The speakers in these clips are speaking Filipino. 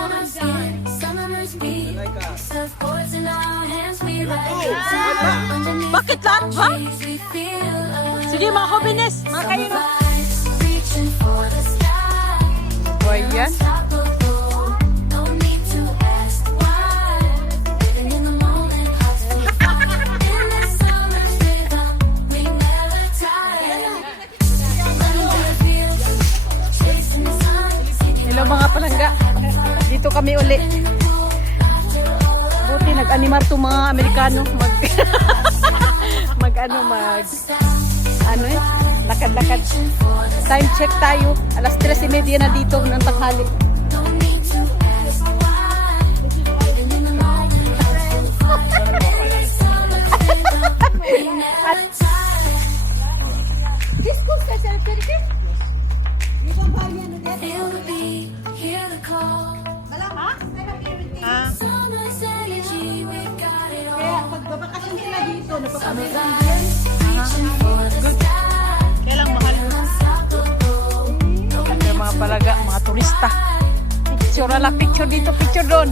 warm skin, summer's heat. Surfboards in our hands, we ride. Underneath Bakit lahat ba? we feel Sige mga hobiness, mga kayo na. Bayan. kami uli. Buti nag-animar to mga Amerikano. Mag, mag ano, mag, ano eh, lakad-lakad. Time check tayo. Alas 3.30 na dito ng tanghali. Disco sa sarili. You don't buy me Ah. Kaya pagbabakasyon sila dito, napapabigyan din. Ah. Good. Kaya lang mahal. Ang mga palaga, mga turista. Picture, ala picture dito, picture doon.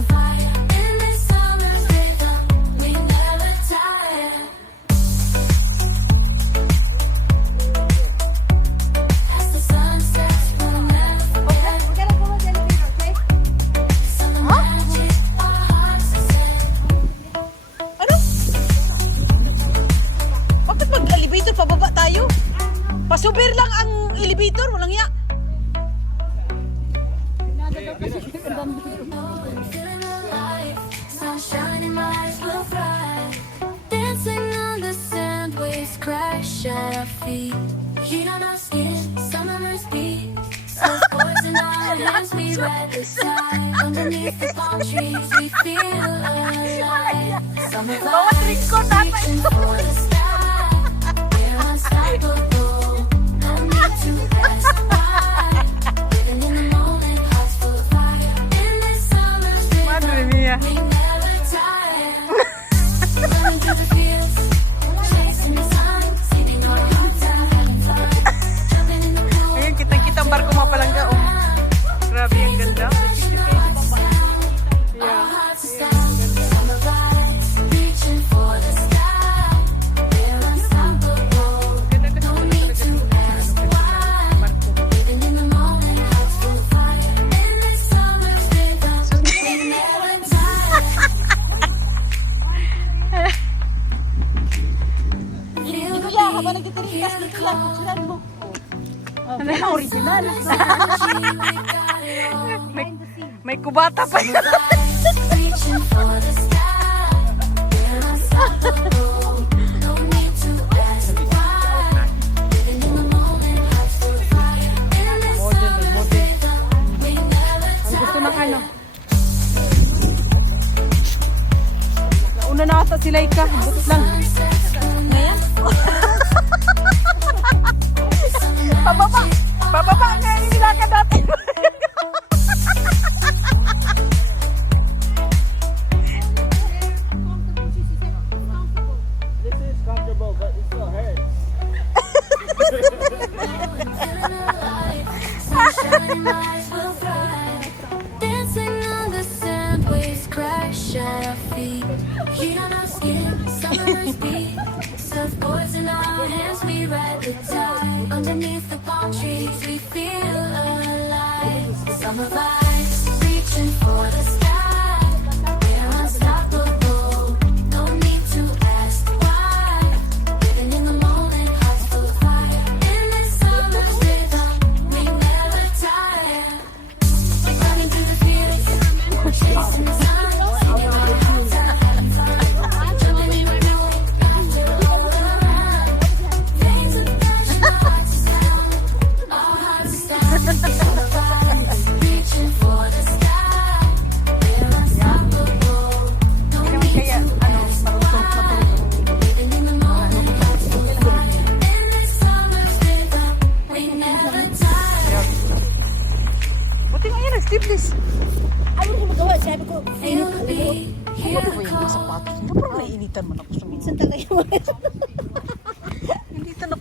yeah. sila ikahbot lang.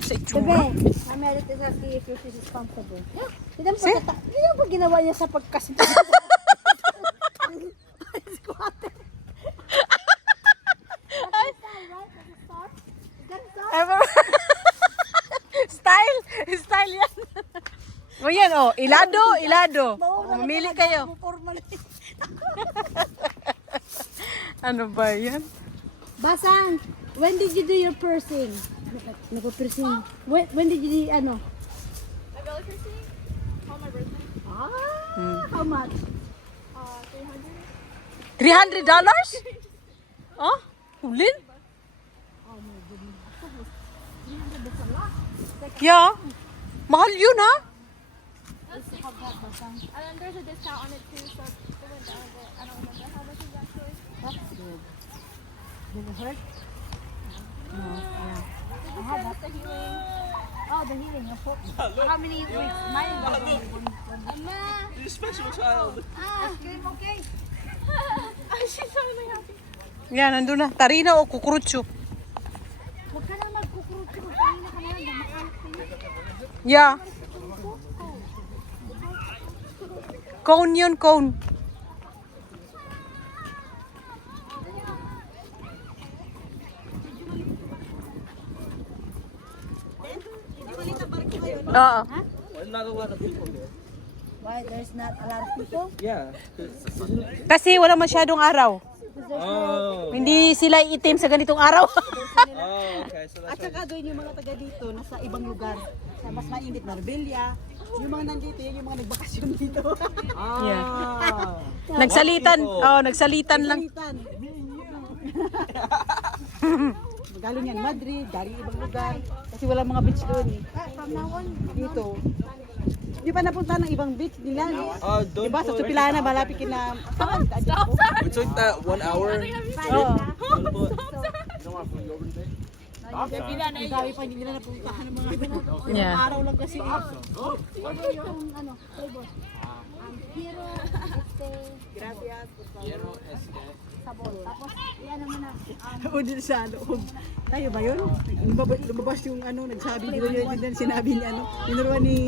sa diba? itsura. Bebe, Amerit is actually if your shoes is comfortable. Yeah. Yan ang pagkata... Yan ang ginawa niya sa pagkasinta. Squatter. Ever. style. Style yan. O yan, o. Oh. Ilado, ilado. Mamili kayo. ano ba yan? Basan, when did you do your piercing? Nagpa-piercing. When, when did you do, ano? My belly piercing on my birthday. Ah, how much? Uh, 300. $300? Oh? Hulin? Yeah. Mahal yun, ha? And then there's a discount on it too, so it went down a bit. I don't remember how much it was actually. That's good. Did it hurt? Oh, the healing. of course. How many weeks? Nine You special child. Ah, okay, okay. She's finally happy. Yan, nandun na. Tarina o kukurutso. Huwag ka na magkukurutso. Kanina ka na lang. Yeah. Cone yun, cone. Oo. Not a lot of people there. Why there's not a lot of people? Yeah. Kasi wala masyadong araw. Oh. Hindi sila itim sa ganitong araw. Oh, okay. So At that's saka doon yung mga taga dito, nasa ibang lugar. Sa mas mainit, Marbella. Yung mga nandito, yun yung mga nagbakasyon dito. Ah. nagsalitan. Oh, nagsalitan lang. Galing yan, Madrid, galing ibang lugar. Kasi wala mga beach doon eh. From now on, Dito. Di pa napunta ng ibang beach nila. Oh, don't Diba sa put- Supilana, malapit kina... Saan? Stop, We took that one hour. Don't put- Ang dami pa hindi nila napuntahan ng mga Yeah. araw lang kasi. Ano yung ano, flavor? Um, hero, este, Gracias. Sabon. Tapos, iyan mo na. Um, O sa loob. Tayo ba yun? Lumabas, lumabas yung ano, nagsabi, di ba yun din sinabi ni ano, tinuruan ni,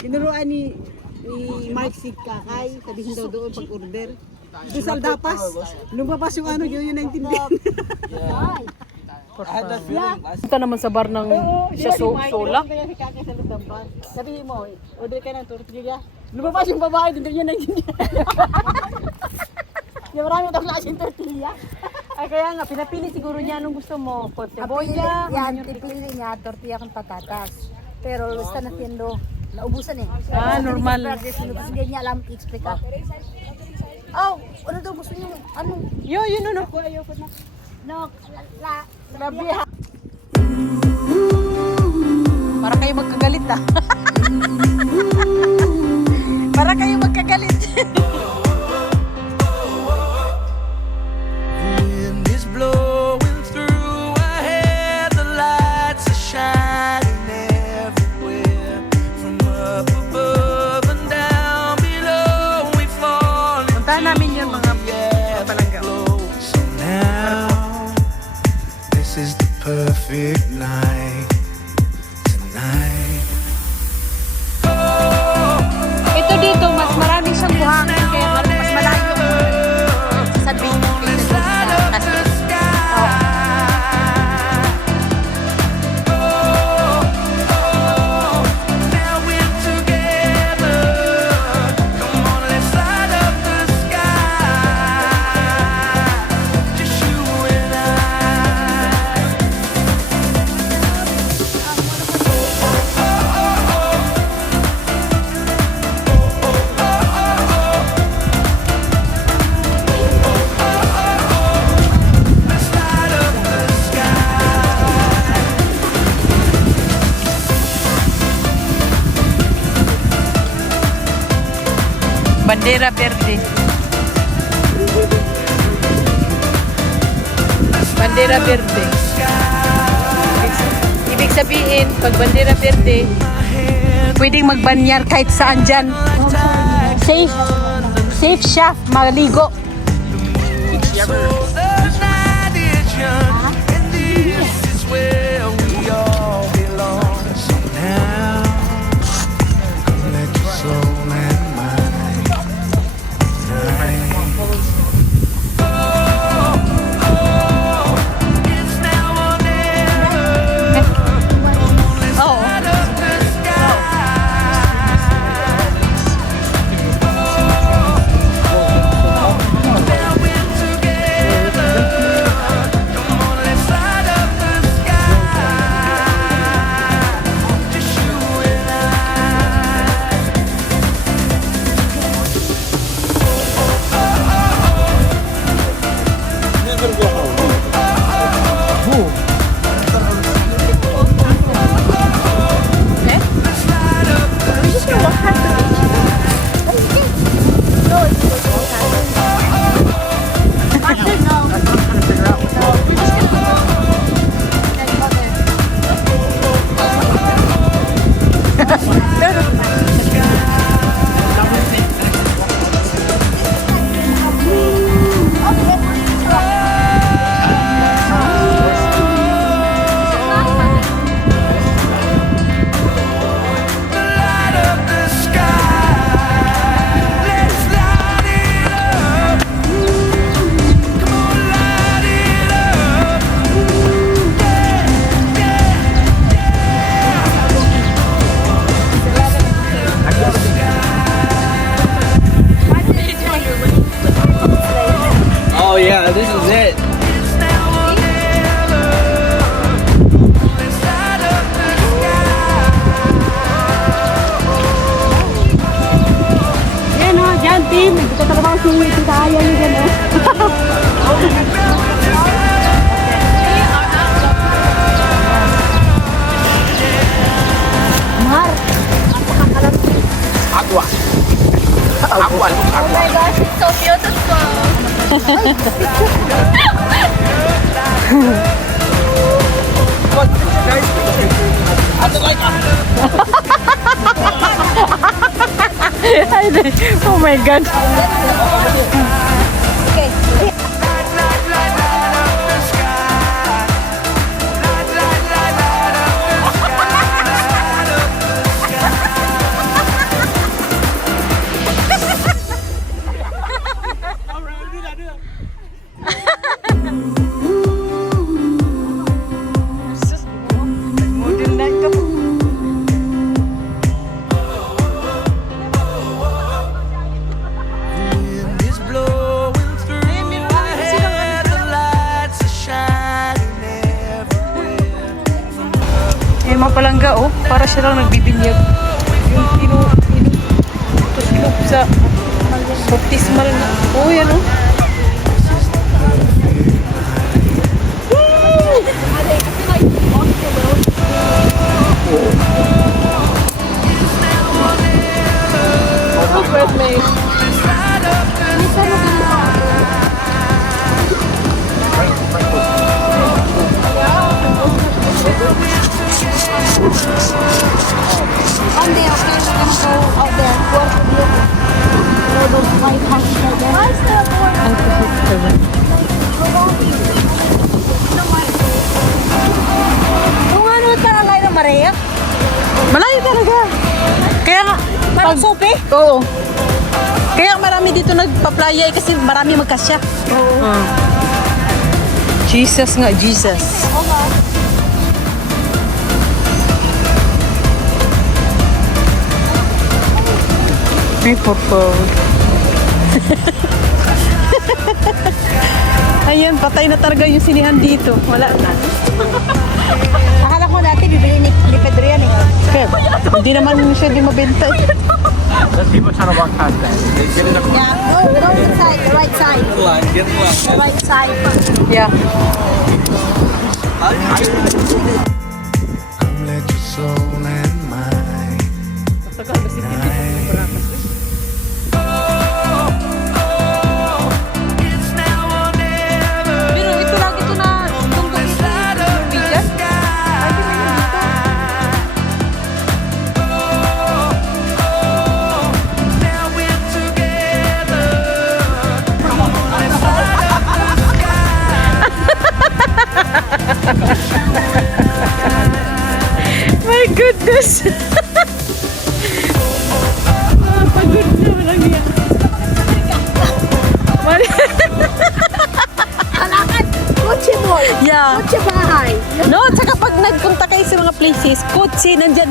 tinuruan ni, ni Mike Sig Kakay, sabihin daw doon pag order. Doon sa Aldapas, lumabas yung ano, yun yung naintindihan. Yeah. I had that feeling last Punta naman sa bar ng siya so, sola. Kaya si Kakay sa Aldapas. Sabihin mo, order ka ng tortilla. Lumabas yung babae, din niya naintindihan. yung marami daw klaseng tortilla. Ay, kaya nga, pinapili siguro niya anong gusto mo. Apili, boya. yan, pipili niya, tortilla con patatas. Pero gusto na tiendo, naubusan eh. Ah, normal. Hindi niya alam i-explica. Oh, ano daw gusto niyo? Ano? Yo, yun ano. No, la, Grabe ha. Para kayo magkagalit ah. Para kayo magkagalit. Bandera Verde. Bandera Verde. Ibig- sabihin, pag bandera verde, pwedeng magbanyar kahit saan dyan. Safe. Safe siya, maligo. oh my God. Model Yung mga palangga, oh. Para siya lang nagbibinyag. Yung tinu... tinu tuslog sa baptismal na. Oh, yan, oh. On the occasion and go out there, work with you. You know, those white houses out there. Kung ano talaga Maria? Malayo talaga. Kaya nga, Parang sope? Oo. Kaya marami dito nagpa-playa eh, kasi marami magkasya. Oo. Jesus nga, Jesus. Ay, purple. Ayan, patay na talaga yung sinihan dito. Wala na. Akala ko dati bibili ni, ni Pedro yan eh. Kaya, hindi naman siya di mabenta. There's people trying to walk past that. They get in the car. Yeah, go, go inside, the right side. line, get in line. The right side. Yeah. Come let your soul and mind. It's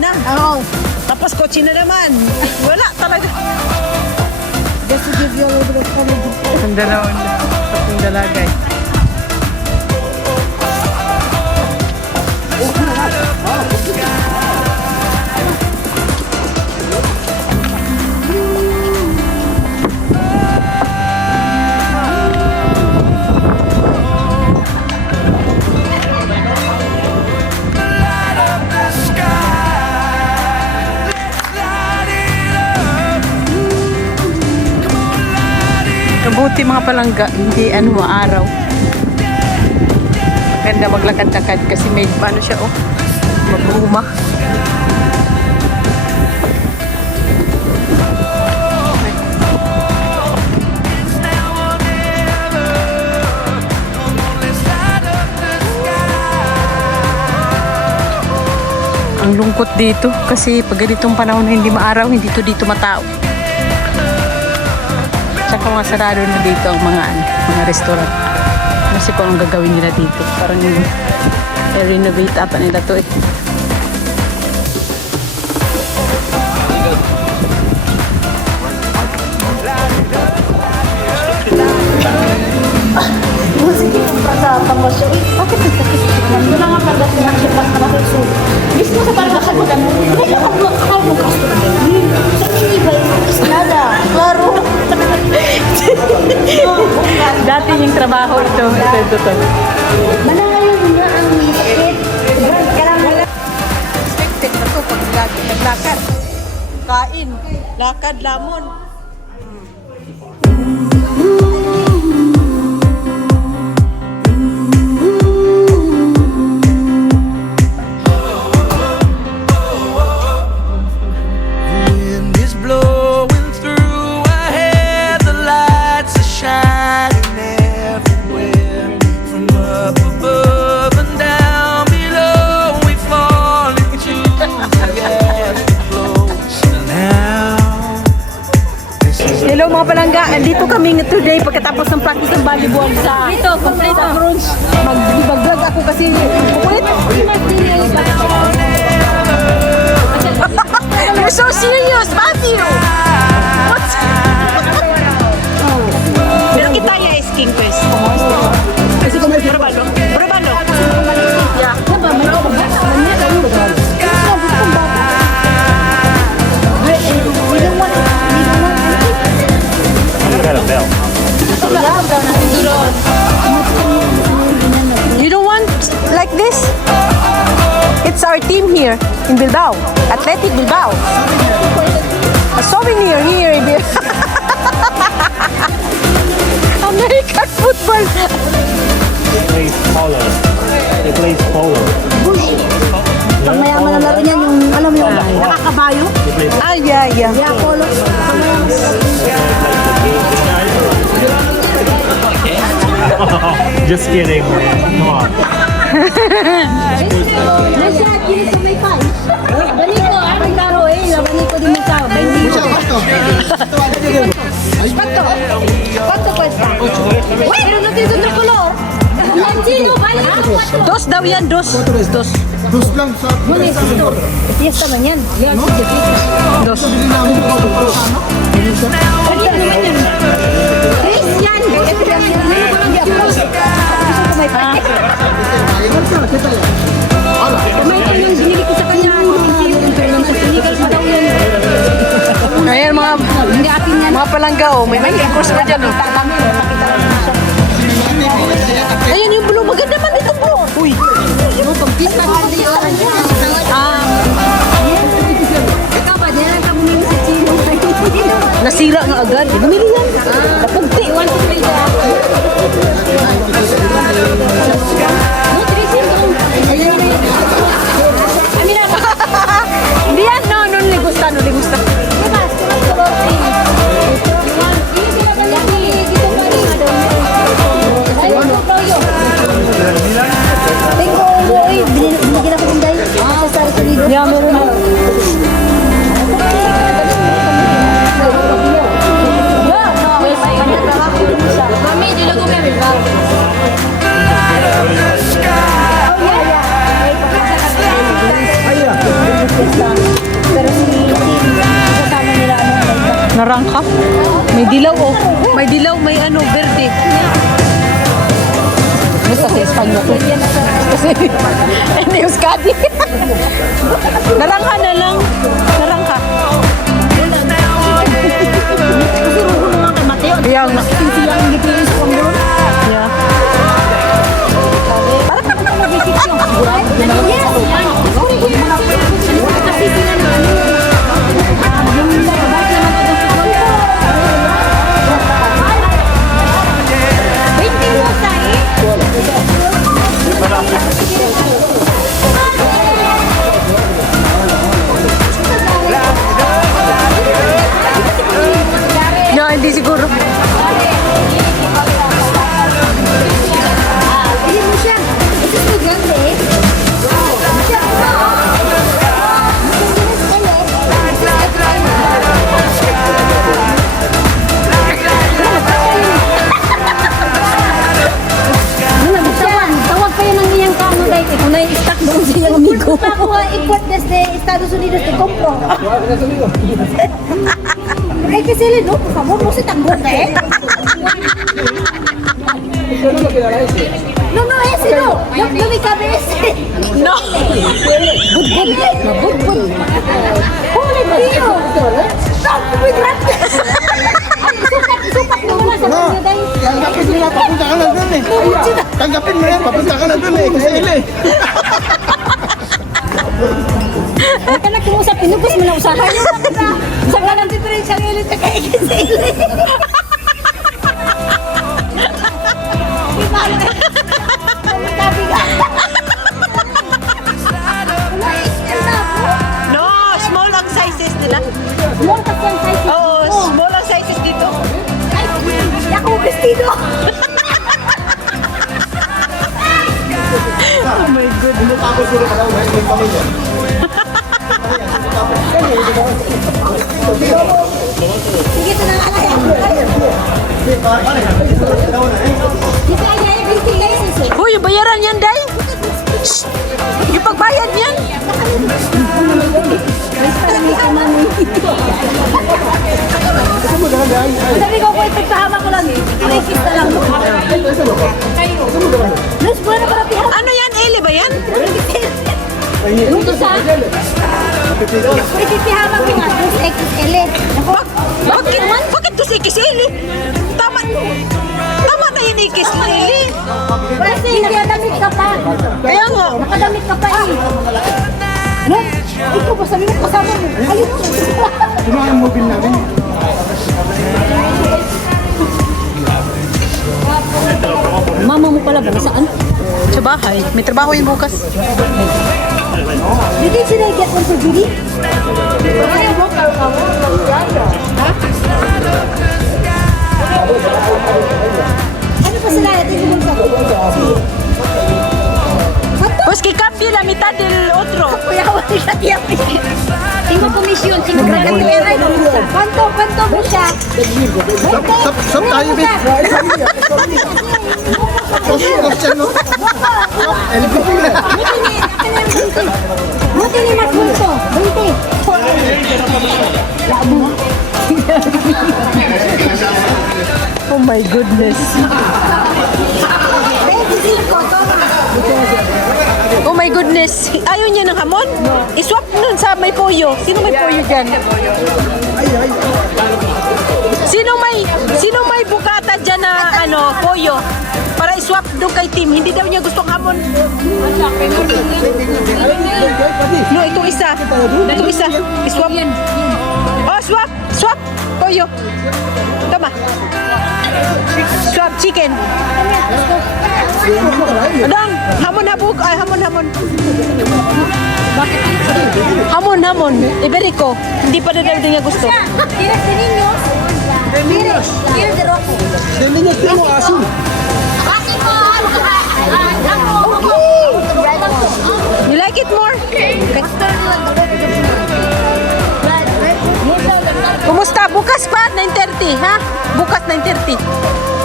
na. Oo. Tapos kotse na naman. Wala talaga. Just to give you a little bit of comedy. Ang dalawang tatlong dalagay. Mabuti mga palangga, hindi ano maaraw. Maganda maglakad-lakad kasi may paano siya oh. Mabruma. Ang lungkot dito kasi pag ganitong panahon na hindi maaraw, hindi to dito matao. Tsaka mga sarado na dito ang mga ano, mga restaurant. Kasi kung anong gagawin nila dito. Parang i-renovate ata nila to eh. sa pangosyo, eh, bakit nagkakit sa tignan? Doon nga pala sa naksipas na kasi Mismo sa parang kasagutan mo, hindi ka mag-makakal mo kasto na Sa minivan, Dati yung trabaho ito. Ito, ito, ito. Malayo nga ang sakit. Expected na ito pag naglakad. Kain, lakad, lamon. Here in Bilbao. Athletic Bilbao. A souvenir here in Bil- American football. plays polo. He plays polo. Pag mayaman na laro niyan, yung alam mo yung nakakabayo. Ah, yeah, yeah. Yeah, polo. Just kidding. Come on. Quanto? Quanto cuesta? Pero no tienes otro color. Chino, vale. Dos daw yan, dos. Dos. No necesito. Fiesta man yan. Dos. Christian! May pan yung binili ko sa kanya. Illegal pa daw yun. Ayan mga, Hindi atin yan. mga palangga oh. May may course pa dyan oh. Ayan yung blue. Maganda man dito blue. Uy. Ah. Ikaw ba, di lang ka bumili sa Chino. Nasira nga agad. Bumili yan. Napagti. Iwan ko kayo dyan. No, Tracy, no. Ayun, ayun. Amin na ba? Hindi yan. No, no, no. Gusta, no. Gusta. Diba, ¿eh? No, no, ese no. Yo, yo mi cabeza. No. Good, good. No, good. Holy tío. No, muy grande. Sukat mo na sa kanya dahil Tanggapin mo na, papunta ka na dun eh. Tanggapin mo yan, papunta ka na dun eh. Kasi ili. Ay ka na kumusap, pinubos mo na usahan. Sa kanan difference ang ilit sa kaikit sa ilit. Hindi ako vestido. Sige, ito na nga lang. Di ba niya yung binti license eh? Hoy, yung bayaran yan, Day. Shh! Yung pagbayad yan. Sabi ko, kung ipagkahama ko lang. Maikis na lang. Kayo. Mas buwan na para. Ano yan, Eli ba yan? Luto sa? Pwede pihama ko nga. Plus XL eh. Ako, Bakit? Bakit to si Ikis Eli? Tama. Tama na yun, Eli. kasi nakadamit ka pa. Kaya nga. Nakadamit ka pa eh. No? Ikaw ba sabi mo kasama mo? Ayun mo. Sino ang mobile namin? Mama mo pala ba? Nasaan? Sa bahay. May trabaho yung bukas. Did you I get one for Judy? Ano pa sila? Ito yung sa Pues que cambie la mitad del otro. Kuya, wala siya tiyak. Cinco komisyon, cinco pera. Kanto, kanto mo siya. Sap, sap tayo, bit. Sos, sos yan, no? Na. Buti ni Mas Bunso. Buti. Oh my goodness. Baby, cinco. Toma. Oh my goodness. Ayaw niya ng hamon? I-swap nun sa may poyo. Sino may poyo dyan? Sino may sino may bukata dyan na ano, poyo? Para i-swap doon kay Tim. Hindi daw niya gustong hamon. No, itong isa. Itong isa. I-swap. Oh, swap. Swap. Poyo. Tama. Swap chicken. Adang, hamon habog. Ay, hamon, hamon. Hamon, hamon. Iberico. Hindi pa na daw niya gusto. ¿Quieres de niños? ¿Quieres? ¿Quieres de rojo? Hindi niya sino aso. Kasi mo, ako. You like it more? Kumusta? Bukas pa? 9.30, ha? Bukas 9.30.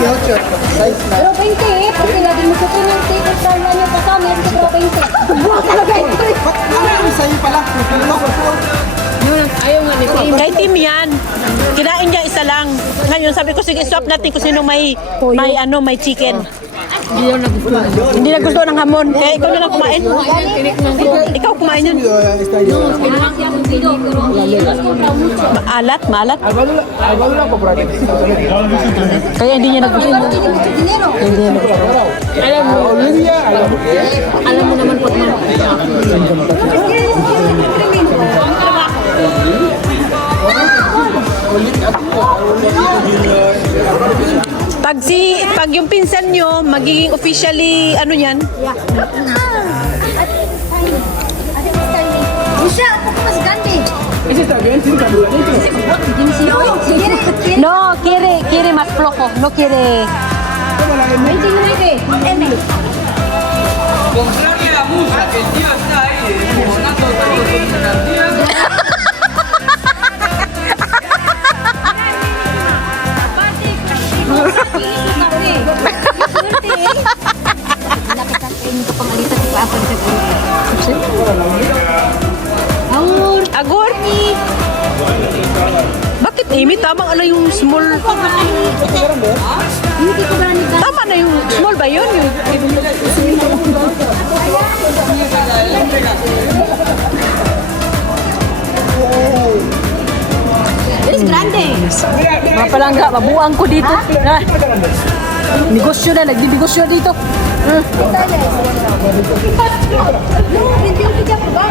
Pero 20 eh, porque lagi mo suko ng ticket card na niyo kasama, ito pero 20. Buwa talaga ito. Sa'yo pala. Kay Tim yan. Kinain niya isa lang. Ngayon sabi ko sige swap natin kung sino may may ano may chicken. Hindi na gusto ng hamon. Kaya ikaw na lang kumain. Ikaw kumain yun. Maalat. Kaya hindi niya nagusto. Hindi niya nagusto. Pag si pag yung pinsan nyo magiging officially ano yan? Usha, ako ko mas. Ese está bien, sí, No, quiere quiere más flojo, no quiere 29. M. Comprarle la musa que el tío está ahí, mga palangga, mabuang ko dito. Ha? Negosyo na, nagdi-negosyo dito. Siya